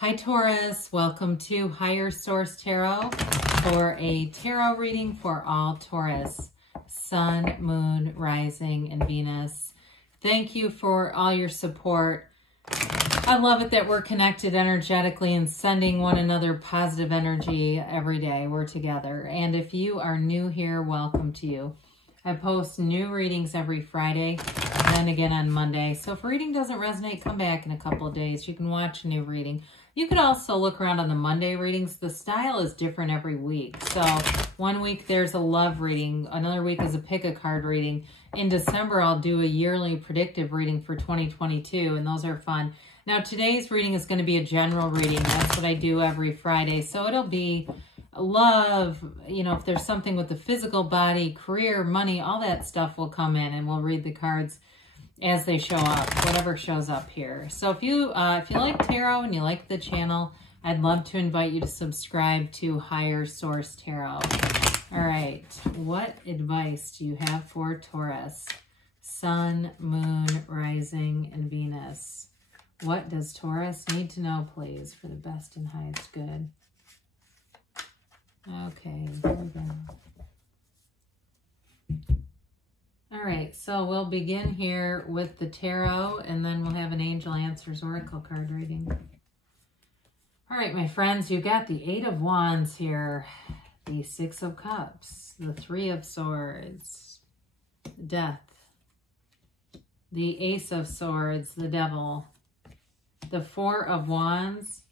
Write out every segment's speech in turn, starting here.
Hi Taurus, welcome to Higher Source Tarot for a tarot reading for all Taurus, Sun, Moon, Rising, and Venus. Thank you for all your support. I love it that we're connected energetically and sending one another positive energy every day. We're together. And if you are new here, welcome to you. I post new readings every Friday and then again on Monday. So if a reading doesn't resonate, come back in a couple of days. You can watch a new reading. You could also look around on the Monday readings. The style is different every week. So one week there's a love reading. Another week is a pick a card reading. In December, I'll do a yearly predictive reading for 2022, and those are fun. Now, today's reading is going to be a general reading. That's what I do every Friday. So it'll be love, you know, if there's something with the physical body, career, money, all that stuff will come in, and we'll read the cards as they show up, whatever shows up here. So if you like tarot and you like the channel, I'd love to invite you to subscribe to Higher Source Tarot. All right, what advice do you have for Taurus? Sun, Moon, Rising, and Venus. What does Taurus need to know, please, for the best and highest good? Okay, here we go. All right, so we'll begin here with the tarot, and then we'll have an Angel Answers Oracle card reading. All right, my friends, you got the Eight of Wands here, the Six of Cups, the Three of Swords, Death, the Ace of Swords, the Devil, the Four of Wands,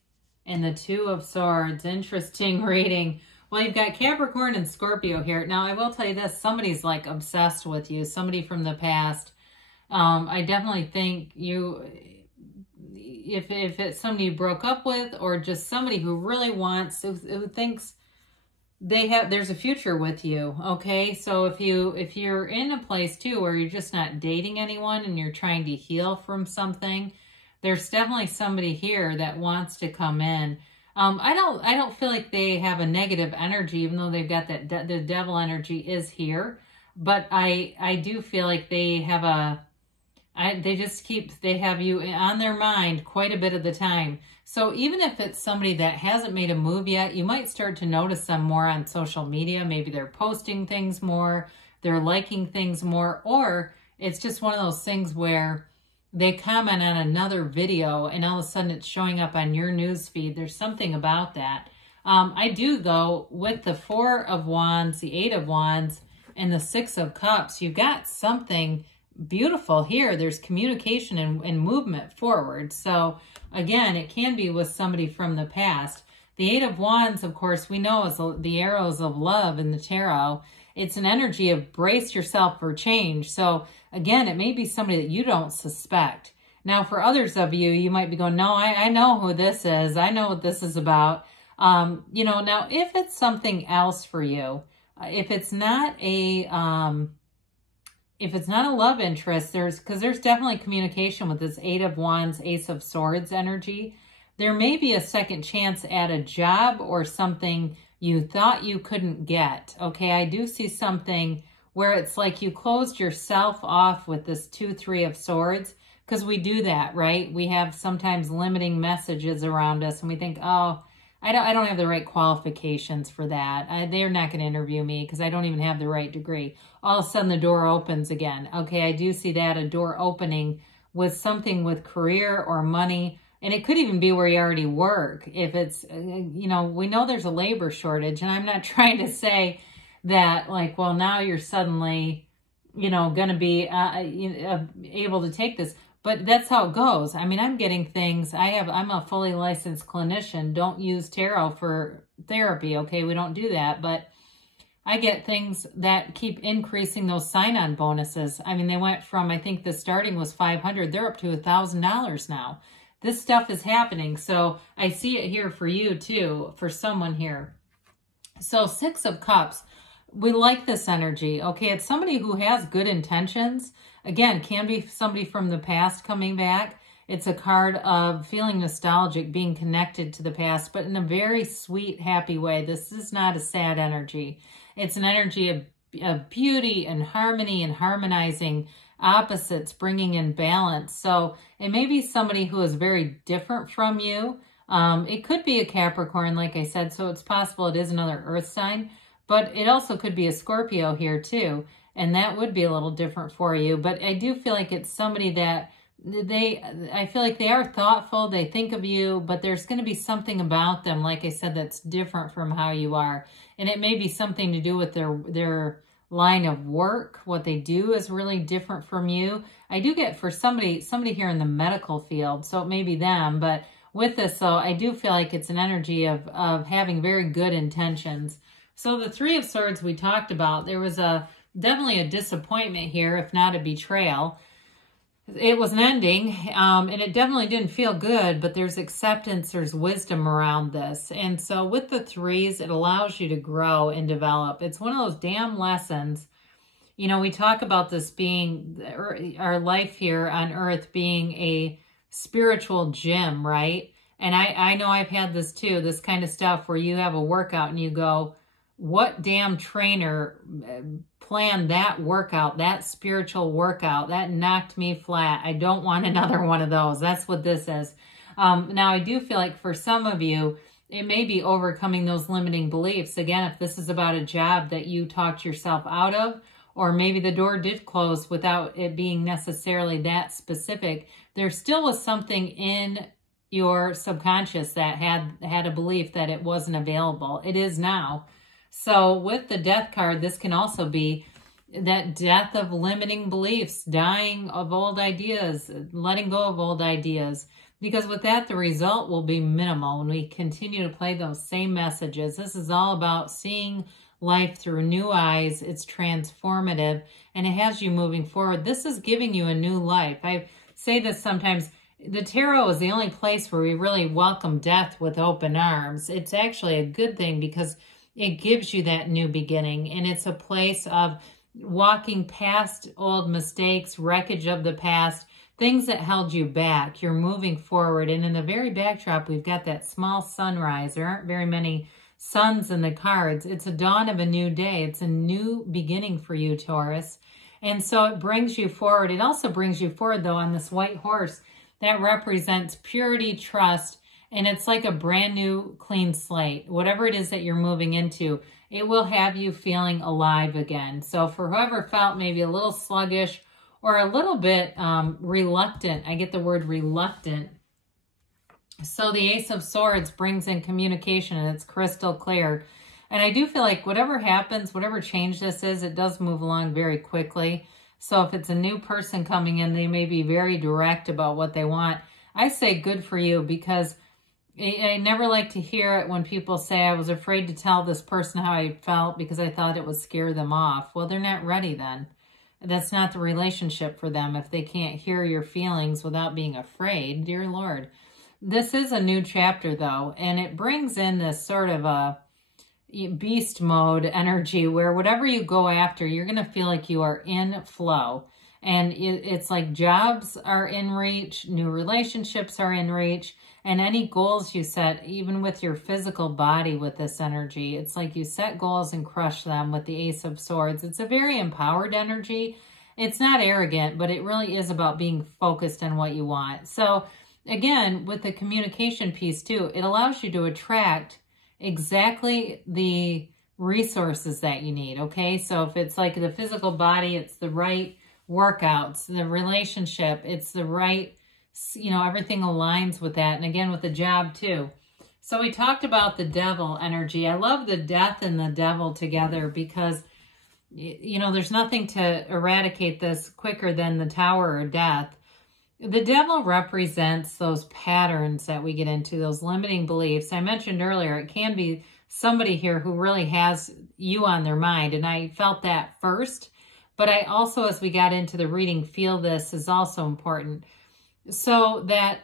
and the Two of Swords. Interesting reading. Well, you've got Capricorn and Scorpio here. Now, I will tell you this. Somebody's like obsessed with you. Somebody from the past. I definitely think you, if it's somebody you broke up with, or just somebody who really wants, who thinks there's a future with you. Okay. So if you're in a place too, where you're just not dating anyone and you're trying to heal from something, there's definitely somebody here that wants to come in. I don't feel like they have a negative energy, even though they've got that, the devil energy is here. But I do feel like they have they have you on their mind quite a bit of the time. So even if it's somebody that hasn't made a move yet, you might start to notice them more on social media. Maybe they're posting things more, they're liking things more, or it's just one of those things where they comment on another video and all of a sudden it's showing up on your news feed. There's something about that. I do, though, with the Four of Wands, the Eight of Wands, and the Six of Cups, you've got something beautiful here. There's communication and movement forward. So again, it can be with somebody from the past. The Eight of Wands, of course, we know is the arrows of love in the tarot. It's an energy of brace yourself for change. So again, it may be somebody that you don't suspect. Now, for others of you, you might be going, no, I know who this is. I know what this is about. You know, now if it's something else for you, if it's not a love interest, because there's definitely communication with this Eight of Wands, Ace of Swords energy. There may be a second chance at a job or something you thought you couldn't get. Okay, I do see something where it's like you closed yourself off with this 2, 3 of Swords, because we do that, right? We have sometimes limiting messages around us and we think, oh, I don't have the right qualifications for that. They're not going to interview me because I don't even have the right degree. All of a sudden the door opens again. Okay, I do see that, a door opening with something with career or money. And it could even be where you already work. If it's, you know, we know there's a labor shortage, and I'm not trying to say that like, well, now you're suddenly, you know, going to be able to take this, but that's how it goes. I mean, I'm getting things. I'm a fully licensed clinician. Don't use tarot for therapy. Okay. We don't do that, but I get things that keep increasing those sign-on bonuses. I mean, they went from, I think the starting was $500. They're up to $1,000 now. This stuff is happening. So I see it here for you too, for someone here. So Six of Cups, we like this energy. Okay, it's somebody who has good intentions. Again, can be somebody from the past coming back. It's a card of feeling nostalgic, being connected to the past, but in a very sweet, happy way. This is not a sad energy. It's an energy of beauty and harmony and harmonizing opposites, bringing in balance. So it may be somebody who is very different from you, It could be a Capricorn, like I said, so it's possible it is another earth sign, but it also could be a Scorpio here too, and that would be a little different for you. But I do feel like it's somebody that I feel like they are thoughtful, they think of you, but there's going to be something about them, like I said, that's different from how you are. And it may be something to do with their line of work. What they do is really different from you. I do get for somebody here in the medical field, so it may be them, but with this, though, I do feel like it's an energy of having very good intentions. So the Three of Swords we talked about, there was definitely a disappointment here, if not a betrayal. It was an ending, and it definitely didn't feel good, but there's acceptance, there's wisdom around this. And so with the threes, it allows you to grow and develop. It's one of those damn lessons. You know, we talk about this being, our life here on earth being a spiritual gym, right? And I know I've had this too, this kind of stuff where you have a workout and you go, what damn trainer planned that workout, that spiritual workout? That knocked me flat. I don't want another one of those. That's what this is. Now, I do feel like for some of you, it may be overcoming those limiting beliefs. Again, if this is about a job that you talked yourself out of, or maybe the door did close without it being necessarily that specific, there still was something in your subconscious that had a belief that it wasn't available. It is now. So with the Death card, this can also be that death of limiting beliefs, dying of old ideas, letting go of old ideas. Because with that, the result will be minimal when we continue to play those same messages. This is all about seeing life through new eyes. It's transformative, and it has you moving forward. This is giving you a new life. I say this sometimes. The tarot is the only place where we really welcome death with open arms. It's actually a good thing because it gives you that new beginning, and it's a place of walking past old mistakes, wreckage of the past, things that held you back. You're moving forward, and in the very backdrop, we've got that small sunrise. There aren't very many suns in the cards. It's a dawn of a new day. It's a new beginning for you, Taurus, and so it brings you forward. It also brings you forward, though, on this white horse that represents purity, trust, and it's like a brand new clean slate. Whatever it is that you're moving into, it will have you feeling alive again. So for whoever felt maybe a little sluggish or a little bit reluctant, I get the word reluctant. So the Ace of Swords brings in communication, and it's crystal clear. And I do feel like whatever happens, whatever change this is, it does move along very quickly. So if it's a new person coming in, they may be very direct about what they want. I say good for you, because I never like to hear it when people say, I was afraid to tell this person how I felt because I thought it would scare them off. Well, they're not ready then. That's not the relationship for them if they can't hear your feelings without being afraid. Dear Lord. This is a new chapter, though, and it brings in this sort of a beast mode energy where whatever you go after, you're going to feel like you are in flow. And it's like jobs are in reach, new relationships are in reach, and any goals you set, even with your physical body with this energy, it's like you set goals and crush them with the Ace of Swords. It's a very empowered energy. It's not arrogant, but it really is about being focused on what you want. So again, with the communication piece too, it allows you to attract exactly the resources that you need, okay? So if it's like the physical body, it's the right workouts, the relationship, it's the right, you know, everything aligns with that. And again, with the job too. So we talked about the devil energy. I love the death and the devil together because, you know, there's nothing to eradicate this quicker than the Tower of Death. The devil represents those patterns that we get into, those limiting beliefs. I mentioned earlier, it can be somebody here who really has you on their mind. And I felt that first. But I also, as we got into the reading, feel this is also important. So that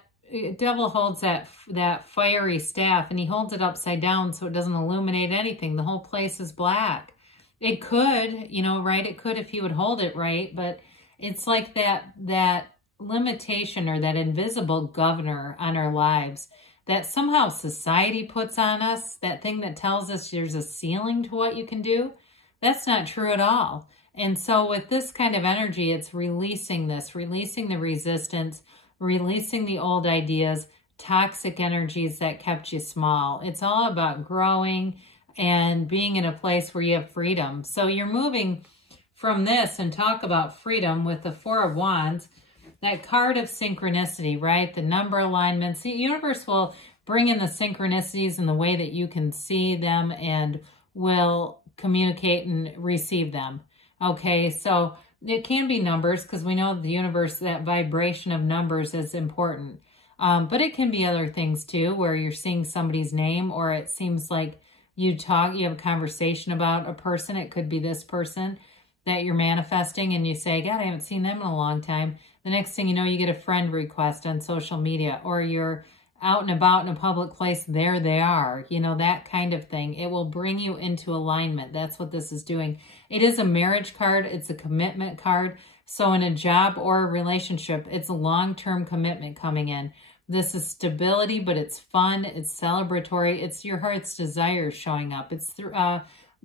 devil holds that fiery staff, and he holds it upside down so it doesn't illuminate anything. The whole place is black. It could, you know, right? It could if he would hold it right. But it's like that limitation or that invisible governor on our lives that somehow society puts on us, that thing that tells us there's a ceiling to what you can do. That's not true at all. And so with this kind of energy, it's releasing this, releasing the resistance, releasing the old ideas, toxic energies that kept you small. It's all about growing and being in a place where you have freedom. So you're moving from this, and talk about freedom with the Four of Wands, that card of synchronicity, right? The number alignments. The universe will bring in the synchronicities in the way that you can see them and will communicate and receive them. Okay, so it can be numbers, because we know the universe, that vibration of numbers is important. But it can be other things too, where you're seeing somebody's name, or it seems like you have a conversation about a person. It could be this person that you're manifesting, and you say, God, I haven't seen them in a long time. The next thing you know, you get a friend request on social media, or you're out and about in a public place, there they are, you know, that kind of thing. It will bring you into alignment. That's what this is doing. It is a marriage card. It's a commitment card. So in a job or a relationship, it's a long-term commitment coming in. This is stability, but it's fun. It's celebratory. It's your heart's desire showing up. It's through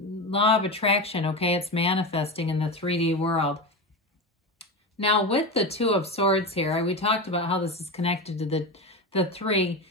law of attraction, okay? It's manifesting in the 3D world. Now, with the Two of Swords here, we talked about how this is connected to the 3.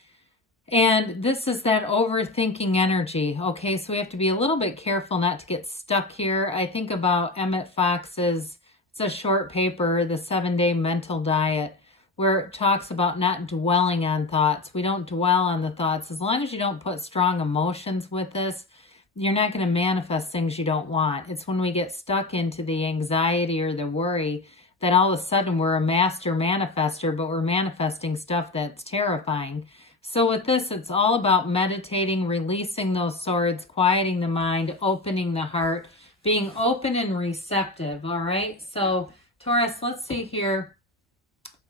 And this is that overthinking energy, okay? So we have to be a little bit careful not to get stuck here. I think about Emmett Fox's, it's a short paper, The 7-Day Mental Diet, where it talks about not dwelling on thoughts. We don't dwell on the thoughts. As long as you don't put strong emotions with this, you're not going to manifest things you don't want. It's when we get stuck into the anxiety or the worry that all of a sudden we're a master manifester, but we're manifesting stuff that's terrifying. So with this, it's all about meditating, releasing those swords, quieting the mind, opening the heart, being open and receptive, all right? So Taurus, let's see here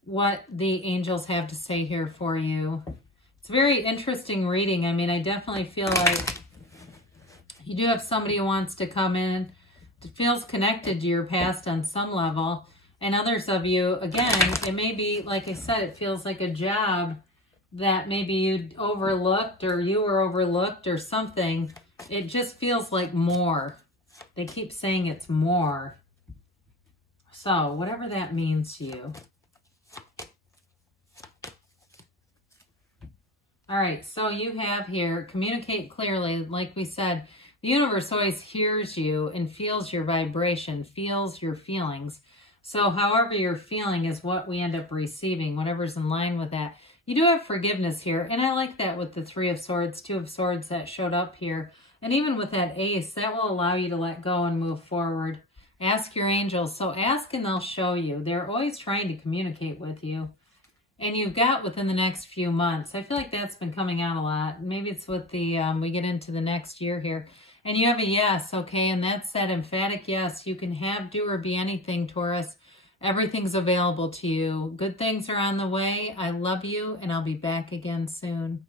what the angels have to say here for you. It's a very interesting reading. I mean, I definitely feel like you do have somebody who wants to come in, feels connected to your past on some level. And others of you, again, it may be, like I said, it feels like a job that maybe you overlooked, or you were overlooked or something. It just feels like more. They keep saying it's more. So whatever that means to you. All right, so you have here, communicate clearly. Like we said, the universe always hears you and feels your vibration, feels your feelings. So however you're feeling is what we end up receiving, whatever's in line with that. You do have forgiveness here, and I like that with the Three of Swords, Two of Swords that showed up here. And even with that Ace, that will allow you to let go and move forward. Ask your angels. So ask and they'll show you. They're always trying to communicate with you. And you've got within the next few months. I feel like that's been coming out a lot. Maybe it's with the, we get into the next year here. And you have a yes, okay? And that's that emphatic yes. You can have, do, or be anything, Taurus. Everything's available to you. Good things are on the way. I love you, and I'll be back again soon.